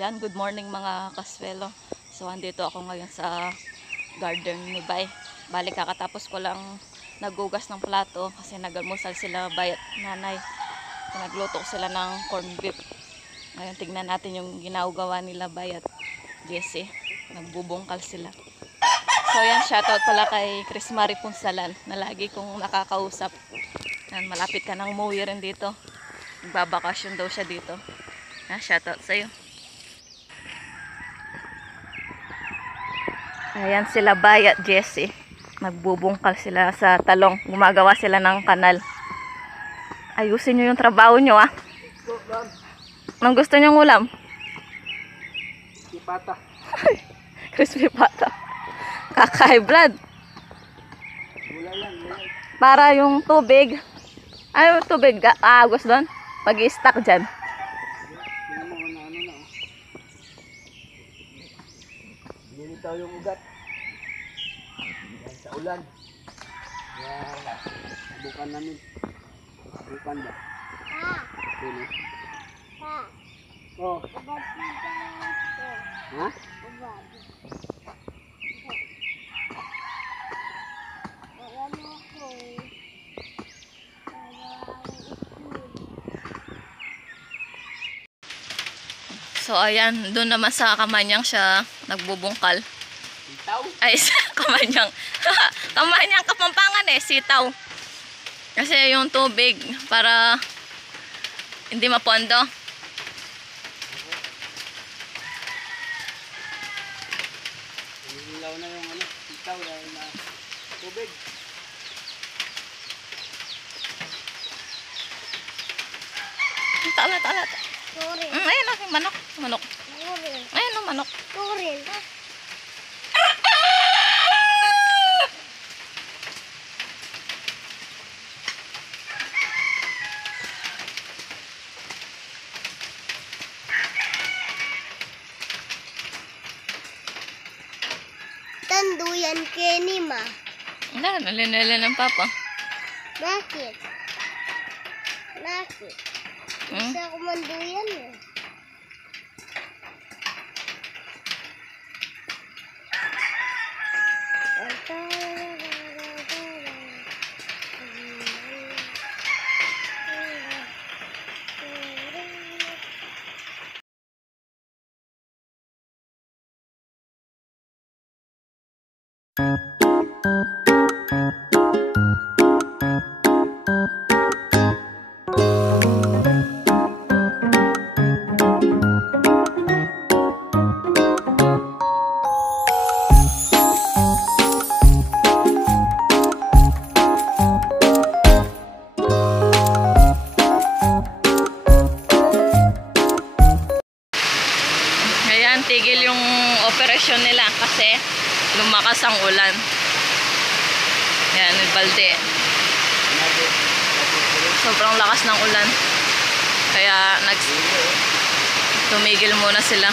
Yan, good morning mga kaswelo. So, andito ako ngayon sa garden ni Bay. Balik kakatapos ko lang nagugas ng plato kasi nagalmusal sila Bay at nanay. Nagluto sila ng corned beef. Ngayon, tignan natin yung ginagawa nila Bay at Jessie. Nagbubungkal sila. So, yan, shoutout pala kay Chris Marie Punsalan na lagi kong nakakausap. Yan, malapit ka ng umuwi rin dito. Nagbabakasyon daw siya dito. Shoutout sa'yo. Ayan sila Bay at Jessie. Nagbubungkal sila sa talong. Gumagawa sila ng kanal. Ayusin nyo yung trabaho nyo ah. Anong gusto nyong ulam? Crispy pata. Crispy pata. Kakay blood. Gulay yan, gulay. Para yung tubig. Ay, tubig. Agos doon. Pag-i-stack dyan. Tingnan mo na ano na. Binitaw yung ugat. Yan sa ulan. Yan. Bukan namin. Bukan ba? Sino? Oh. Ha? So ayan, doon naman sa Kamanyang siya nagbubungkal. Sitaw? Ay, sa Kamanyang. Kamanyang Kapampangan sitaw. Kasi yung tubig para hindi mapondo. Ilaw na yung ano, sitaw dahil na tubig. Talat. Turil. Ayun o, manok. Manok. Turil. Ayun o, manok. Turil. Tanduyan Kenny ma. Wala, nalinala ng papa. Bakit? Bakit? Gusto ko manduyan eh. Ayan, tigil yung operasyon nila kasi lumakas ang ulan. Ayan, may balde. Sobrang lakas ng ulan. Kaya tumigil muna sila.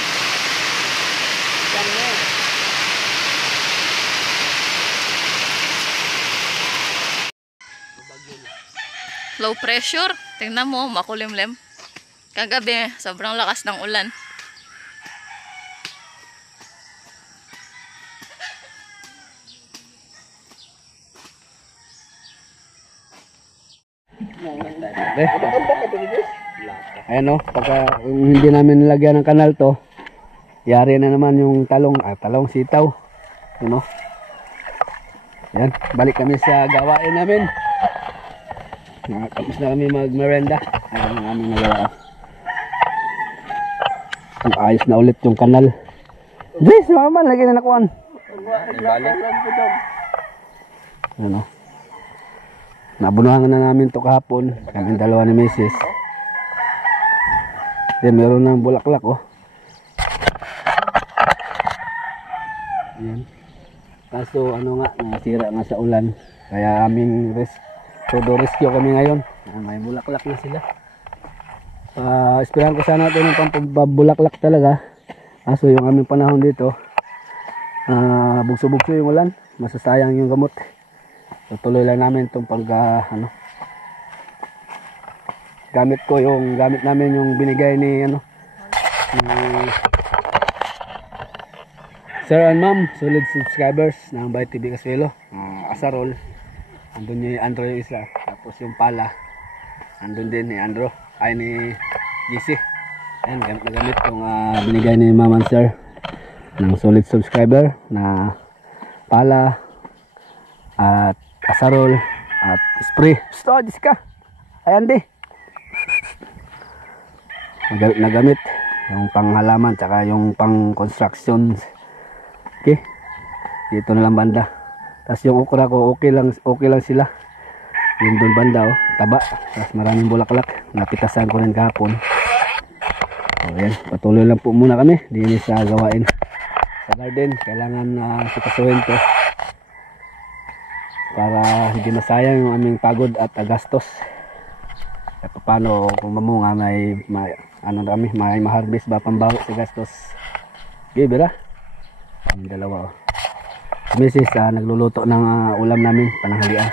Low pressure. Tingnan mo, makulimlim. Kagabi, sobrang lakas ng ulan. Ayan o, pagka hindi namin nilagyan ng kanal to, yari na naman yung talong sitaw. Ayan o. Ayan, balik kami sa gawain namin. Nakatapos na kami mag-merenda. Ayan ang aming nagawa. Ayos na ulit yung kanal. Jess, naman, lagi na nakuhan. Ayan o. Nabunuhan na namin to kahapon. Kami dalawa ni Mrs. Then meron ng bulaklak oh. Ayan. Kaso ano nga, nasira nga sa ulan. Kaya aming todo rescue kami ngayon. May bulaklak na sila. Esperahan ko sana ito ng pampabulaklak talaga. Kaso yung aming panahon dito, bugso-bugso yung ulan. Masasayang yung gamot. Tutuloy lang namin itong gamit namin yung binigay ni Sir and ma'am, solid subscribers ng Bay TV Casuelo. Asarol. Andun yung Andro yung isa. Tapos yung pala. Andun din ni Andro. Ay ni GC. Ayan, gamit na gamit yung binigay ni ma'am and sir. Ng solid subscriber na pala at asarol at spray. Gusto, Jessica. Ayan di. Nagamit yung panghalaman tsaka yung pang construction. Okay. Dito na lang banda. Tapos yung okra ko okay lang sila. Yun doon banda oh, taba. Tapos maraming bulaklak. Napitasan ko rin kahapon. So yan, patuloy lang po muna kami din sa gawain sa garden. Kailangan sikasuhin to para hindi masayang yung aming pagod at gastos. At paano kung mamunga may ma-harvest ba pambawi sa gastos. Okay, bira? Ang dalawa oh. Misis nagluluto ng ulam namin pananghalian.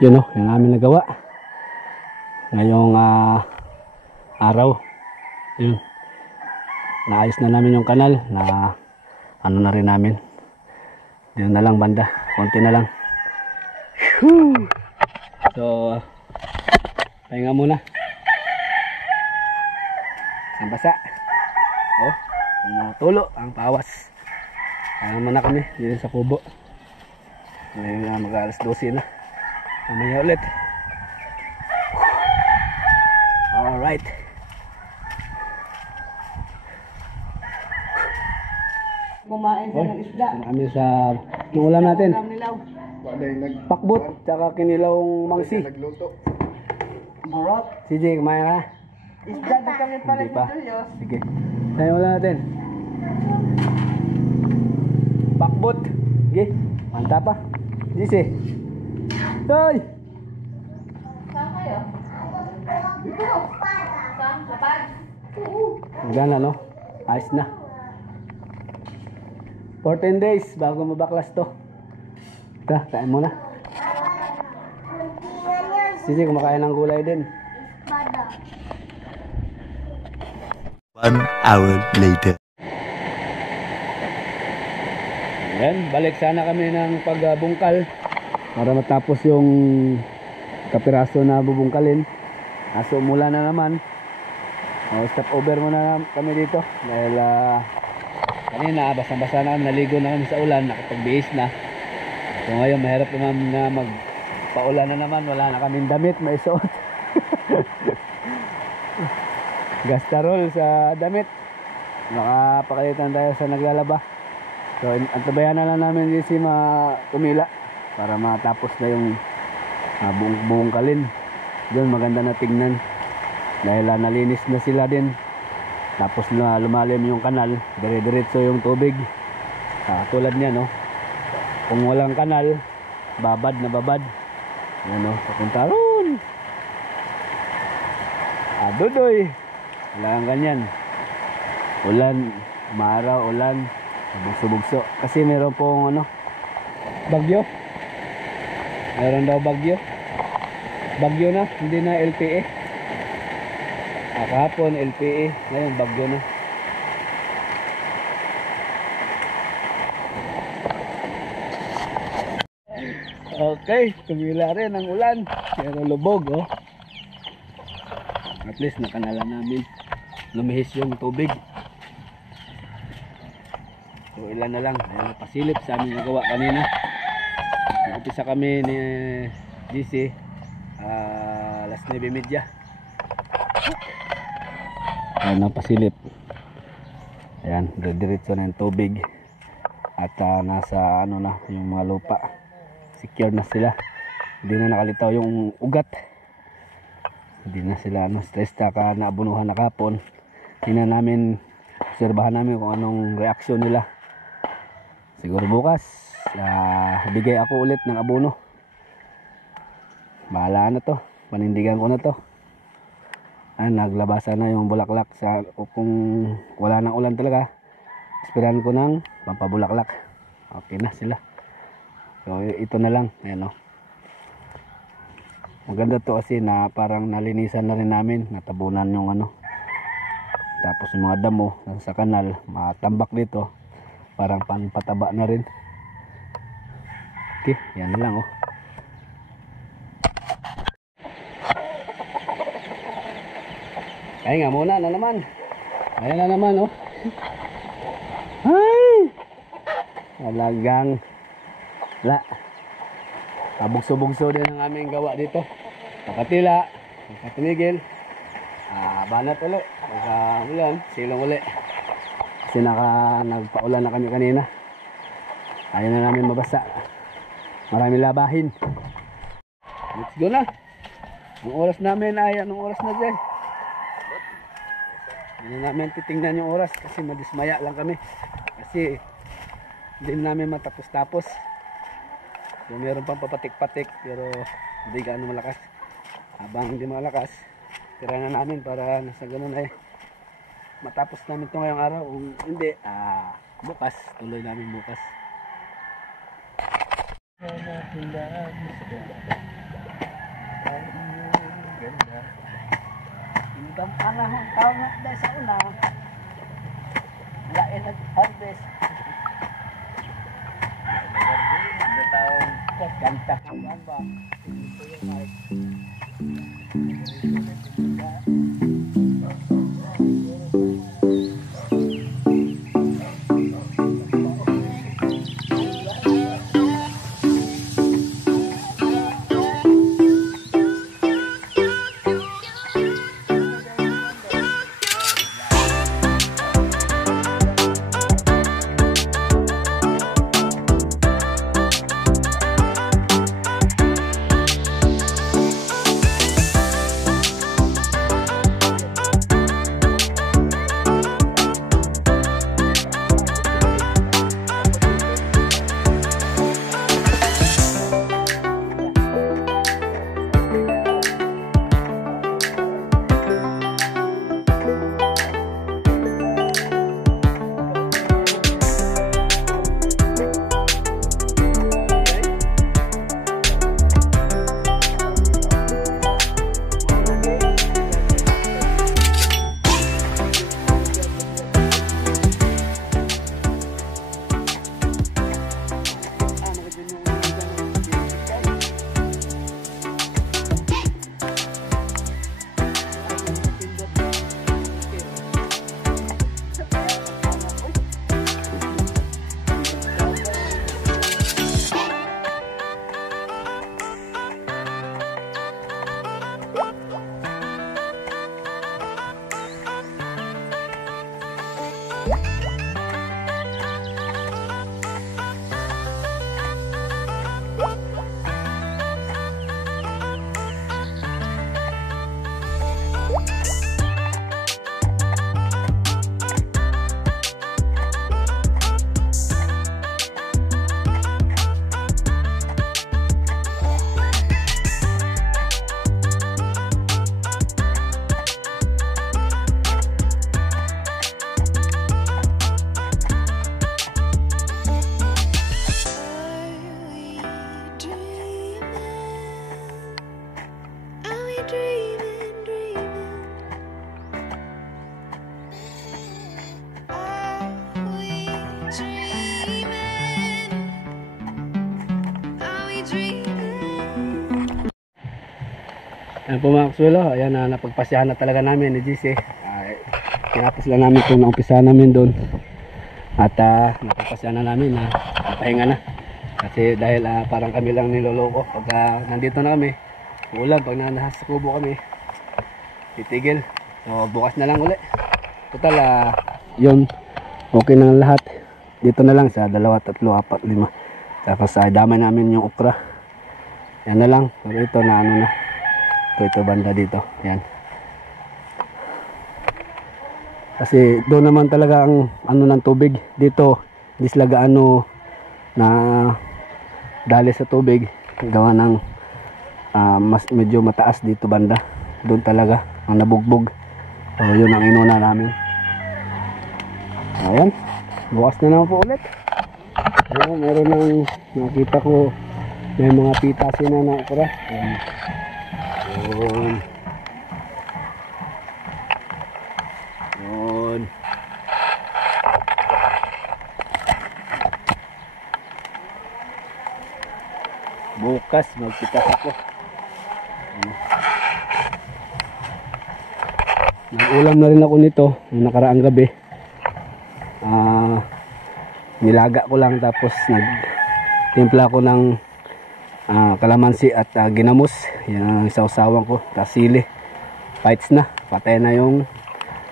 Yun o, yung aming nagawa ngayong araw. Yun, naayos na namin yung kanal na ano na rin namin. Yun na lang banda, konti na lang. Whew! So pahinga muna. Ang basa oh, tulo ang pawas. Pahinga muna kami dito sa kubo. Ngayon mag-alas 12 na. Mamaya ulit. Alright. Kumain sa ng isda. Kami sa yung ulam natin. Nilaw. Pakbot, tsaka kinilawang mangsi. Burot. CJ, kumain ka na? Isda di kami pala Hindi pa. dito yun. Sige. Tayo wala natin. Pakbot. Sige. Manta pa. Jisi. Toy! Saan kayo? Saan? Lapad? Gana no? Ayos na. 14 days bago mabaklas to. Ika, kain muna. Sisi, kumakain ng gulay din. Bada. 1 hour later. Ayan, balik sana kami ng pagbungkal para matapos yung kapiraso na bubungkalin. Kaso umulan na naman. Stop over muna kami dito dahil kanina basang-basa na kami, naligo na kami sa ulan, nakapagbihis na. So ngayon mahirap naman na magpaulan na naman, wala na kaming damit maisuot. Gastarol sa damit, nakapakalitan tayo sa naglalaba. So antabayan na lang namin si kumila para matapos na yung bungkalin. Doon maganda na tingnan dahil nalinis na sila din, tapos na lumalim yung kanal, dire-diretso yung tubig. Tulad niya no, kung walang kanal babad na babad yan no, papunta ron Dudoy, wala kang ganyan. Ulan, maaraw, ulan, bugso-bugso kasi meron pong ano, bagyo. Meron daw bagyo na, hindi na LPA. Kahapon LPA, ngayon bagyo na. Okay, tumila rin ang ulan, pero lubog oh. At least nakanalan namin, lumihis yung tubig. So ilan na lang, ayan, pasilip sa aming nagawa kanina. Nag-upisa kami ni GC alas 9:30. Ayan ang pasilip. Ayan, diretso na yung tubig. At nasa ano na yung mga lupa, secure na sila, hindi na nakalitaw yung ugat, hindi na sila stress ka naabunuhan na kapon. Tingnan namin, obserbahan namin kung anong reaksyon nila. Siguro bukas bigay ako ulit ng abono. Bahala na to, panindigan ko na to. Naglabasan na yung bulaklak kung wala nang ulan talaga, esperan ko ng pampabulaklak. Okay na sila. So ito na lang, ayan o. Maganda to kasi na parang nalinisan na rin namin, natabunan yung ano. Tapos yung mga damo sa kanal, matambak dito, parang panpataba na rin. Okay, yan na lang o. Kaya nga muna na naman. Ayan na naman oh. Ay! Talagang bugso-bugso din ang aming gawa dito. Nakatila, nakatinigil, banat ulit, ulan, silong ulit. Kasi nagpaulan na kami kanina. Ayaw na namin mabasa. Marami labahin. Let's go na. Ang oras namin ay anong oras na dyan? Hindi namin titingnan yung oras kasi madismaya lang kami. Kasi hindi namin matapos-tapos. So meron pang papatik-patik pero hindi gaano malakas. Habang hindi malakas, tira na namin para nasa ganun ay matapos namin ito ngayong araw. Kung hindi, bukas, tuloy namin bukas. Ang panahon taon na dahil sa una, lain nag-harvest. Ganta ang ba? Ito yung Ayan po mga kasuelo, ayan na napagpasyahan na talaga namin ni GC. Tinapos lang namin kung naumpisahan namin doon. At napagpasyahan na namin na pahinga na. Kasi dahil parang kami lang niloloko. Pag nandito na kami, ulan, pag nasa kubo kami, titigil. So bukas na lang uli. Total, yun, okay na lahat. Dito na lang sa 2, 3, 4, 5. Tapos damay namin yung okra. Yan na lang. Pero ito na ano na. Ito banda dito. Yan. Kasi doon naman talaga ang ano ng tubig. Dito, hindi sila gaano na dali sa tubig. Gawa ng mas medyo mataas dito banda. Doon talaga ang nabugbog. So yun ang inuna namin. Ayan. Bukas na naman po ulit. Ayan, meron ng nakita ko may mga pitasin na okra. Ayan. Yun. Yun. Bukas magpitas ako. Nag-ulam na rin ako nito nung nakaraang gabi. Nilaga ko lang tapos nagtimpla ko ng kalamansi at ginamos. Yan ang sausawan ko. Tapos sili. Fights na. Patay na yung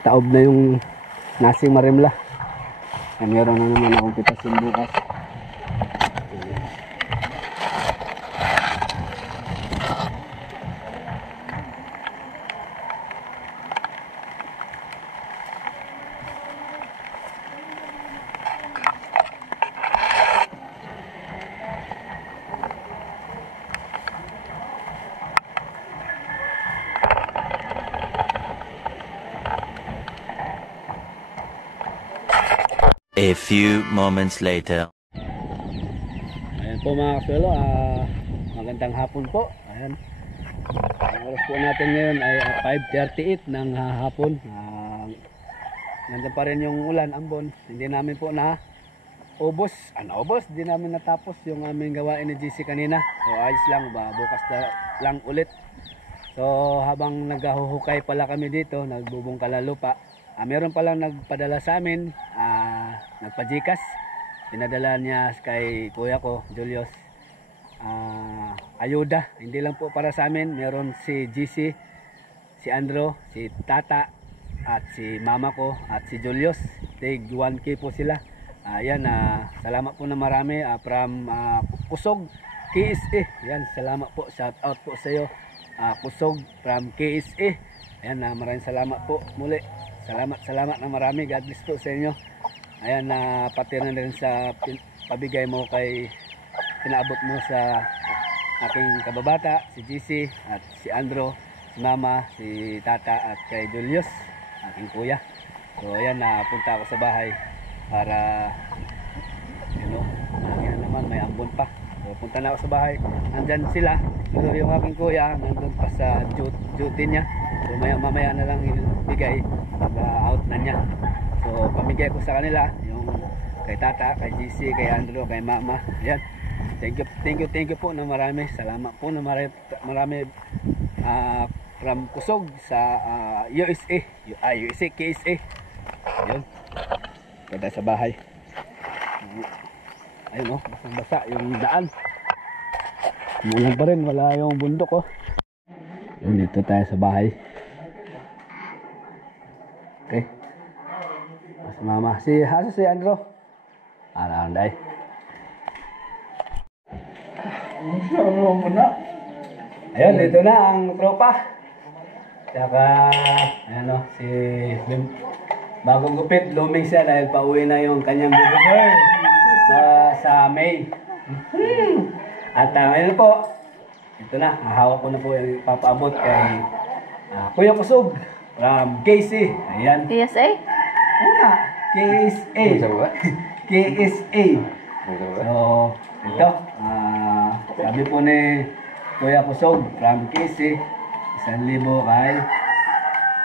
taob na yung nasing marimla. Meron na naman akong pitasin bukas. A few moments later. Ayan po mga kasuelo, magandang hapon po. Ayan. Ang oras po natin ngayon ay 5:38 ng hapon. Nandiyan pa rin yung ulan, ambon. Hindi namin po na ubos. Ubos, hindi namin natapos yung aming gawain ni GC kanina. So ayos lang, bukas na lang ulit. So habang naghahuhukay pala kami dito, nagbubungkal ng lupa. Meron palang nagpadala sa amin, nagpa-GCash. Pinadala niya kay kuya ko, Julius, ayuda. Hindi lang po para sa amin, meron si GC, si Andro, si Tata, at si mama ko, at si Julius. Tig 1K po sila. Ayan, salamat po na marami from Kusog, KSA. Yan, salamat po, shout out po sa iyo, Kusog from KSA. Ayan, maraming salamat po muli. Salamat na marami. God bless po sa inyo. Ayan, pati na rin sa pabigay mo kay pinaabot mo sa aking kababata, si GC at si Andro, si Mama, si Tata at kay Julius, aking kuya. So ayan, punta ako sa bahay para ayan naman, may ambon pa. So punta na ako sa bahay. Nandyan sila. So yung aking kuya nandun pa sa duty niya. So mamaya na lang ibigay out na niya. So pamigay ko sa kanila yung kay Tata, kay GC, kay Andro, kay Mama. Ayan. Thank you po na marami. Salamat po na marami from Kusog sa USA, KSA. Ayun. Kada sa bahay. Ayun basang-basa yung daan. Umulan pa rin, wala yung bundok Yun, dito tayo sa bahay. Okay. Si mama. Si Andro. Day. Ayun, dito na ang tropa. Tsaka, ayan o, si bagong gupit, luming siya dahil pauwi na yung kanyang baby girl sa May. At ngayon po, ito na, hawak ko na po yung papaabot kay Kuya Kusog from KC. Ayan. PSA? Una, KSA. KSA. So, ito, sabi po ni Kuya Kusog from KC, 1,000 kay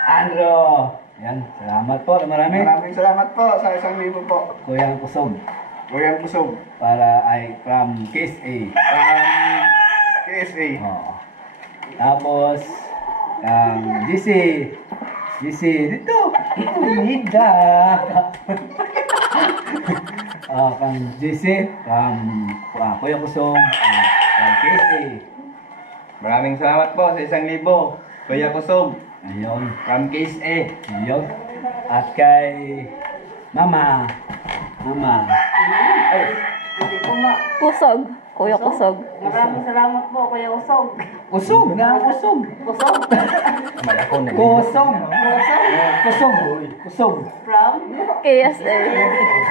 Andro. Yan, salamat po na marami. Maraming salamat po sa 1,000 po. Kuya Kusog. Kuya Kusog. Para ay from KSA. KSA. Oo. Tapos, GC. GC, dito. Hida. Kang GC, Kuya Kusog, from KSA. Maraming salamat po sa 1,000. Kuya Kusog. Ayun. From KSA. Ayun. At kay Mama. Kusog. Kuya Kusog. Maraming salamat po, Kuya Usog. Kusog na, kusog. Kusog. Kusog. From? KSA.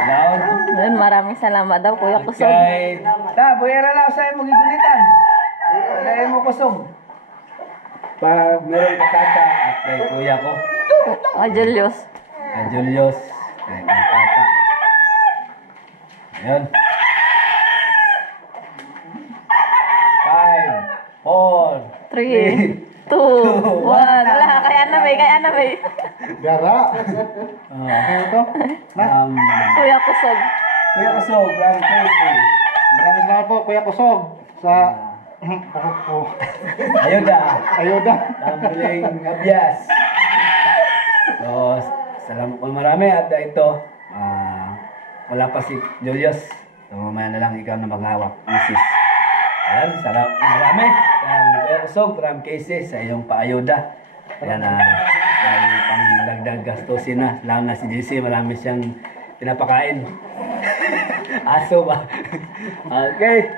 Loud. Yun, maraming salamat daw, Kuya Kusog. Kay, buyera na ako sa'yo mo gigulitan. Kaya mo kusog. Pag meron ka tata at kay kuya ko. Julius. Kay Julius. Kay tata. Ayun. 5, 4, 3, 2, 1. Wala, kaya na may. Gara. Ano to? Kuya Kusog. Kuya Kusog, from KSA. Maraming salamat po, Kuya Kusog. Sa... Ayuda. Ayuda. Pambiling abyas. So, salamat po marami at ito, wala pa si Julius. So, mamaya na lang ikaw na maghawak, Mrs. Ayan, salamat marami. Kuya Kusog, from KC sa iyong paayuda. Ayan, ay pangdagdag gastusin na. Lalo na si JC, marami siyang pinapakain. Aso ba? Okay.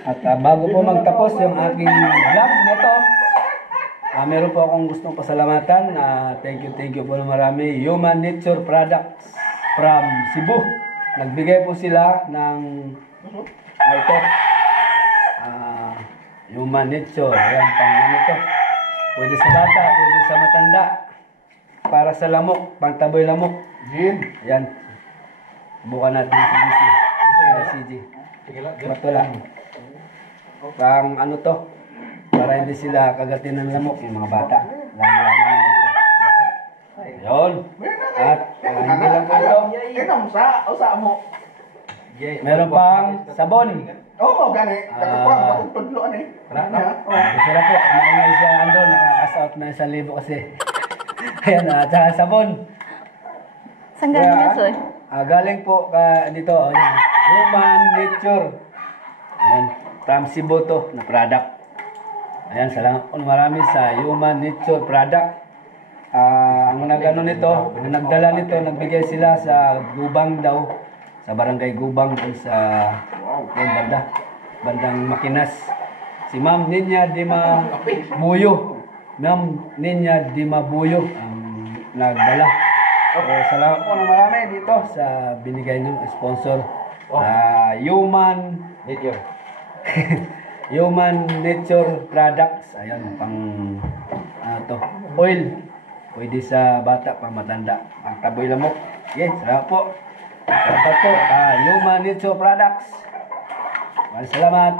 At bago po magtapos yung aking vlog na to, meron po akong gustong pasalamatan. Thank you po na marami. Human Nature Products from Cebu. Nagbigay po sila ng ito. Human Nature. Yan pang ano to. Pwede sa bata, pwede sa matanda. Para sa lamok, pangtaboy lamok. Jin. Yan. Bukan natin si GC. CG. Bato lang. Pang ano to, para hindi sila kagatin ng lamok yung mga bata. Yun. At hindi lang po ito. Inom sa mo. Meron pang sabon. Oo, gani. Nakakuha, magtudloan eh. Gusto na po, maingay siya ando, nakakasout na 1,000 kasi. Ayan, at saka sabon. Saan galing yan, Soy? Galing po dito, ayan, Human Nature. Ayan, from Cebu to na product. Ayan, salamat po marami sa Human Nature product. Ang nagano nito, nagdala nito, nagbigay sila sa Gubang daw, sa barangay Gubang dun sa bandang Makinas. Si Ma'am Ninya Dima Buyo. Ma'am Ninya Dima Buyo ang nagdala. Salamat po na marami dito sa binigay ng sponsor. Human Nature. Human Nature Products. Ayan, pang to, oil. Pwede sa bata, pang matanda. Ang taboy lamok. Yes, salamat po. Salamat po. Human Nature Products. Maraming salamat.